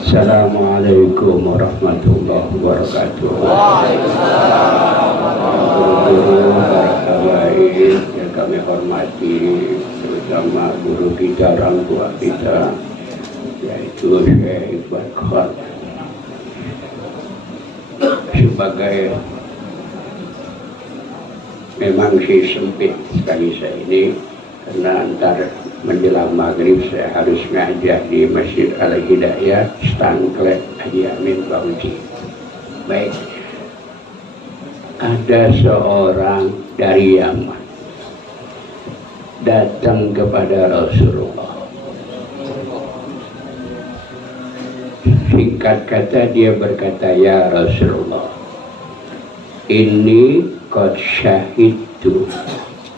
Assalamualaikum warahmatullahi wabarakatuh. Yang kami hormati, terutama guru kita, orang tua kita, yaitu Syekh Iqbal sebagai memang sih sempit sekali saya ini karena antar menjelang maghrib saya harus ngajar di Masjid Al-Hidayah Stangklet Haji Amin Bauji. Baik, ada seorang dari Yaman datang kepada Rasulullah. Singkat kata dia berkata, ya Rasulullah, ini qad syahidtu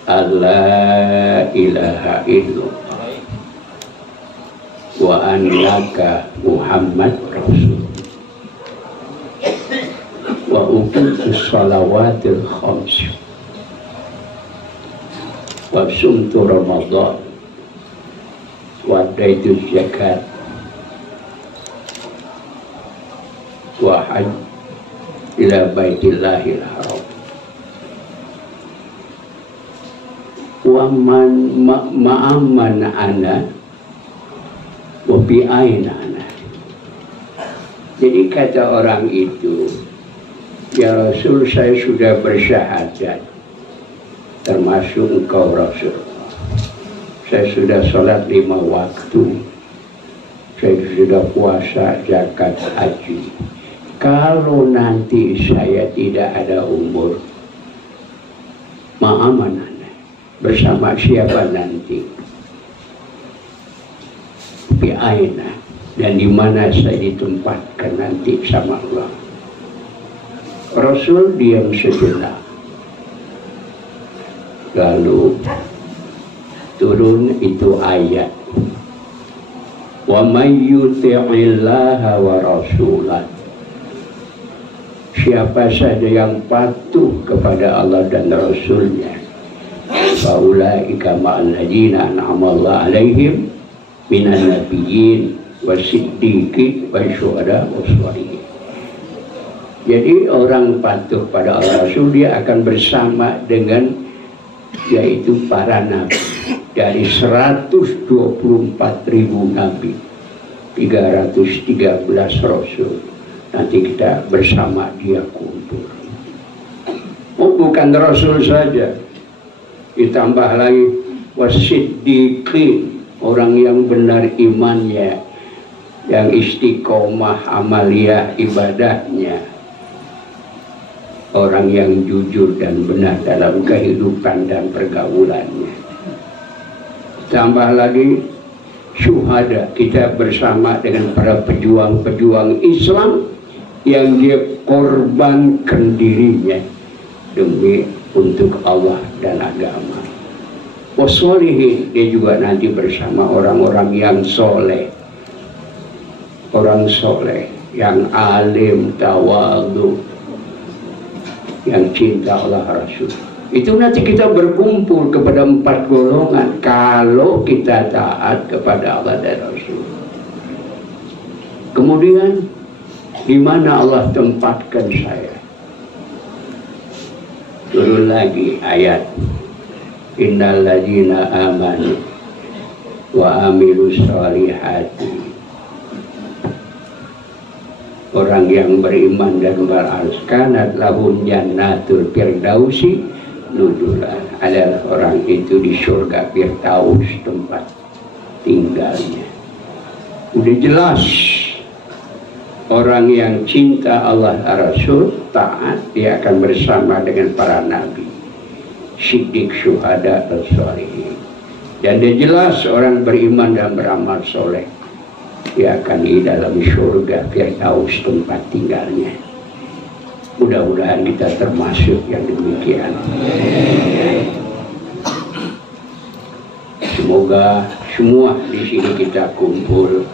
alla ilaha illallah wa annaka Muhammad Rasul wa uqitu shalawatil khams wa sumtu Ramadan wa adaitu zakat wa hajj ila baitillahil haram wa ma'aman ana wa bi'ain ana. Jadi kata orang itu, ya Rasul, saya sudah bersyahadat termasuk engkau Rasulullah. Saya sudah sholat 5 waktu, saya sudah puasa, zakat, haji. Kalau nanti saya tidak ada umur, ma'aman bersama siapa nanti? Bi'aina, dan di mana saya ditempatkan nanti sama Allah? Rasul diam sejenak, lalu turun itu ayat, wa may yuti'illaha wa rasulah, siapa saja yang patuh kepada Allah dan Rasulnya, faulaika ma'al ladzina an'ama Allah 'alaihim minan nabiyyin wasiddiqin wasyuhada wassalihin. Jadi orang patuh pada Allah Rasul, dia akan bersama dengan yaitu para nabi. Dari 124.000 nabi, 313 rasul, nanti kita bersama dia kumpul. Oh, bukan Rasul saja, ditambah lagi wasiddiqin, orang yang benar imannya, yang istiqomah amaliyah ibadahnya, orang yang jujur dan benar dalam kehidupan dan pergaulannya. Tambah lagi syuhada, kita bersama dengan para pejuang-pejuang Islam yang dia korbankan dirinya demi untuk Allah dan agama. Wassalihin, dia juga nanti bersama orang-orang yang soleh, orang soleh yang alim, tawadhu, yang cinta Allah Rasul. Itu nanti kita berkumpul kepada 4 golongan kalau kita taat kepada Allah dan Rasul. Kemudian di mana Allah tempatkan saya? Turun lagi ayat, innal ladzina amanu wa amilus sholihati, orang yang beriman dan beramal, kanat lahum jannatul firdausi nuzulan, adalah orang itu di surga Firdaus tempat tinggalnya. Udah jelas, orang yang cinta Allah Rasul, taat, dia akan bersama dengan para nabi, siddiq, syuhada, dan sholihin. Dan dia jelas orang beriman dan beramal soleh, dia akan di dalam surga Firdaus tempat tinggalnya. Mudah-mudahan kita termasuk yang demikian. Semoga semua di sini kita kumpul.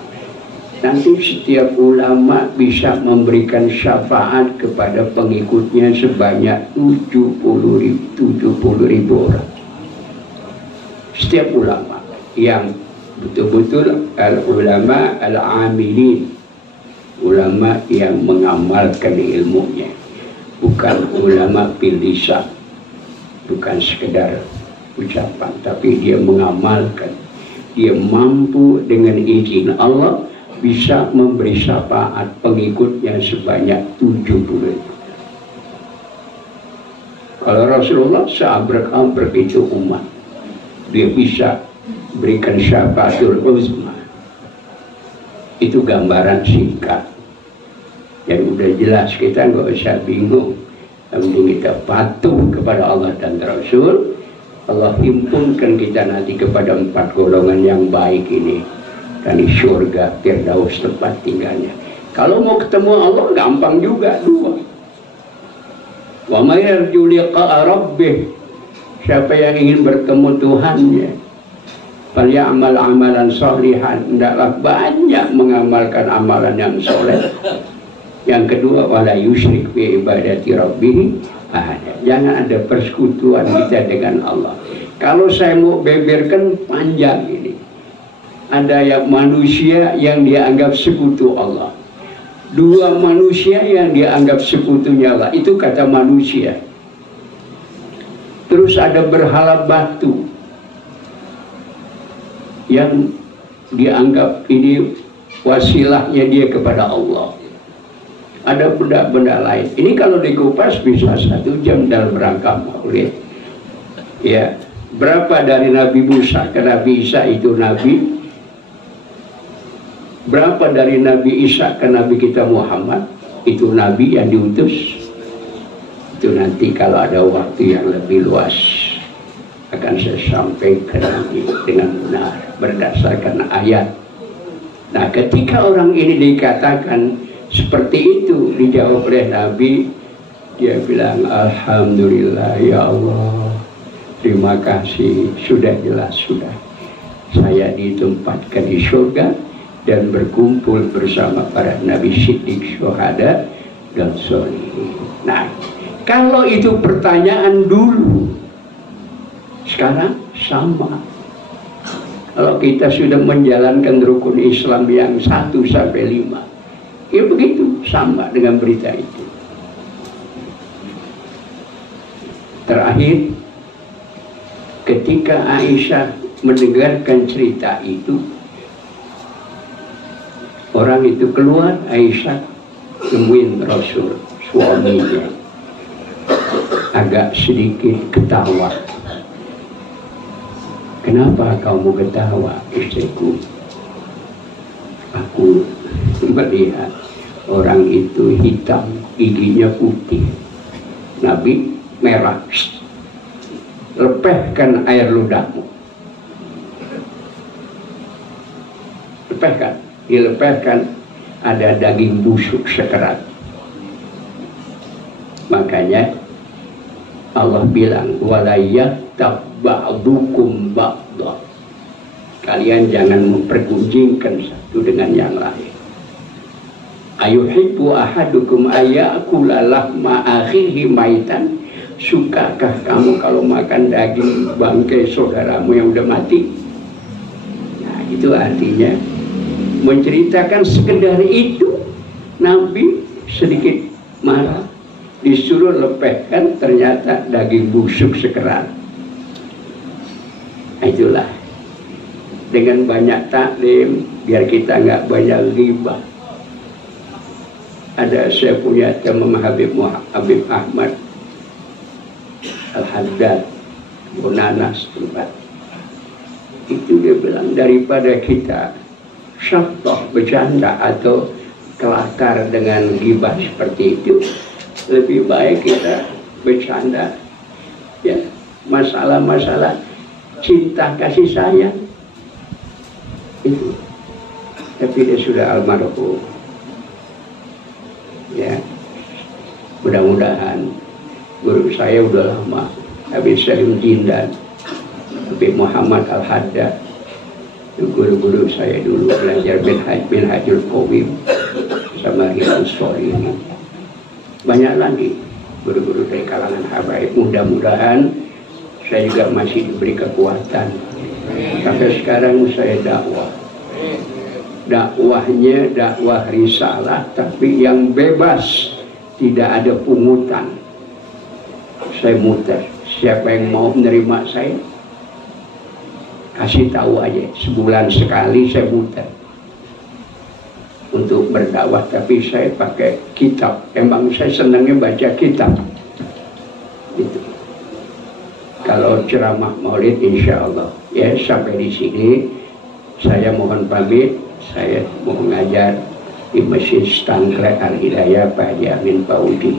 Nanti setiap ulama bisa memberikan syafaat kepada pengikutnya sebanyak 70.000 orang. Setiap ulama yang betul-betul al-ulama al-amilin, ulama yang mengamalkan ilmunya, bukan ulama bil lisan, bukan sekedar ucapan, tapi dia mengamalkan. Dia mampu dengan izin Allah bisa memberi syafaat pengikutnya sebanyak 70. Kalau Rasulullah seabrek-abrek itu umat, dia bisa berikan syafaatul uzma. Itu gambaran singkat yang udah jelas, kita nggak usah bingung. Yang penting kita patuh kepada Allah dan Rasul. Allah himpunkan kita nanti kepada 4 golongan yang baik ini, dan di surga Firdaus tempat tinggalnya. Kalau mau ketemu Allah gampang juga, 2. Wa may yarju liqa'a rabbih, siapa yang ingin bertemu Tuhannya, falyamal amalan sholihan, hendaklah banyak mengamalkan amalan yang soleh. Yang kedua, wala yusyrik bi ibadati rabbih ahada, jangan ada persekutuan kita dengan Allah. Kalau saya mau beberkan panjang ini, ada yang manusia yang dianggap sekutu Allah, 2 manusia yang dianggap sekutunya Allah, itu kata manusia. Terus ada berhala batu yang dianggap ini wasilahnya dia kepada Allah. Ada benda-benda lain. Ini kalau dikupas bisa 1 jam dalam rangka maulid. Ya, berapa dari Nabi Musa ke Nabi Isa itu nabi? Berapa dari Nabi Isa ke Nabi kita Muhammad itu nabi yang diutus? Itu nanti kalau ada waktu yang lebih luas akan saya sampaikan dengan benar berdasarkan ayat. Nah, ketika orang ini dikatakan seperti itu, dijawab oleh Nabi, dia bilang, alhamdulillah ya Allah, terima kasih, sudah jelas, sudah. Saya ditempatkan di surga dan berkumpul bersama para nabi, siddiq, syuhada, dan sholihin. Nah, kalau itu pertanyaan dulu, sekarang sama. Kalau kita sudah menjalankan rukun Islam yang 1 sampai 5, ya begitu, sama dengan berita itu. Terakhir, ketika Aisyah mendengarkan cerita itu, orang itu keluar, Aisyah nemuin Rasul, suaminya, agak sedikit ketawa. Kenapa kamu ketawa, istriku? Aku melihat orang itu hitam, giginya putih, Nabi merah. Lepehkan air ludahmu. Lepehkan. Dilepehkan, ada daging busuk sekerat. Makanya Allah bilang, walayyatab ba'dukum ba'da, kalian jangan mempergunjingkan satu dengan yang lain. Ayuhibbu ahadukum ayyakula lahma akhihi maitan, sukakah kamu kalau makan daging bangkai saudaramu yang udah mati? Nah, itu artinya menceritakan sekedar itu. Nabi sedikit marah, disuruh lepehkan, ternyata daging busuk sekerat. Nah, itulah, dengan banyak taklim biar kita nggak banyak ghibah. Ada, saya punya teman Habib Ahmad Al-Haddad, Bonanas tempat itu, dia bilang, daripada kita syaftoh, bercanda atau kelakar dengan ghibah seperti itu, lebih baik kita bercanda ya, masalah-masalah cinta kasih sayang itu. Tapi dia sudah almarhum ya. Mudah-mudahan, guru saya udah lama, Habib Salim Jindan, Habib Muhammad Al-Haddad, guru-guru saya dulu belajar Minhajul Qawim sama Riyadhus Shalihin. Banyak lagi guru-guru dari kalangan habaib. Mudah-mudahan saya juga masih diberi kekuatan. Sampai sekarang saya dakwah dakwahnya dakwah risalah tapi yang bebas, tidak ada pungutan. Saya muter, siapa yang mau menerima saya kasih tahu aja, sebulan sekali saya muter untuk berdakwah, tapi saya pakai kitab. Emang saya senangnya baca kitab gitu. Kalau ceramah maulid insya Allah ya. Sampai di sini saya mohon pamit. Saya mau ngajar di Masjid Stangkret Al Hidayah Pak Haji Amin Pak Udi.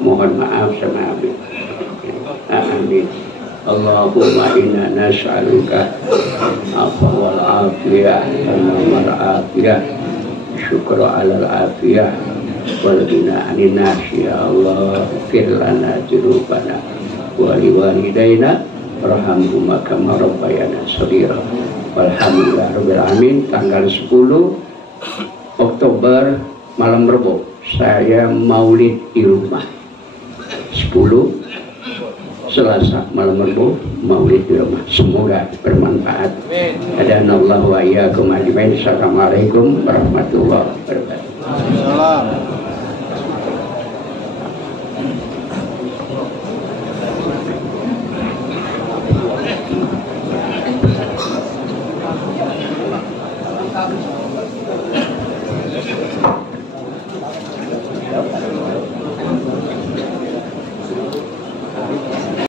Mohon maaf sama Amin. Amin. Allahumma inna nas'aluka afwa wal afiyah wal afiyah syukra alal afiyah wal ghina anin nas. Ya Allah fir lana dzunubana wa liwalidayna warhamhuma kama rabbayana shaghira. Alhamdulillah rabbil alamin. Tanggal 10 Oktober malam Rebo saya maulid di rumah. 10 Selasa malam Rebo maulid di rumah. Semoga bermanfaat. Adanallahu wa iyyakum ajmain. Assalamualaikum warahmatullahi wabarakatuh.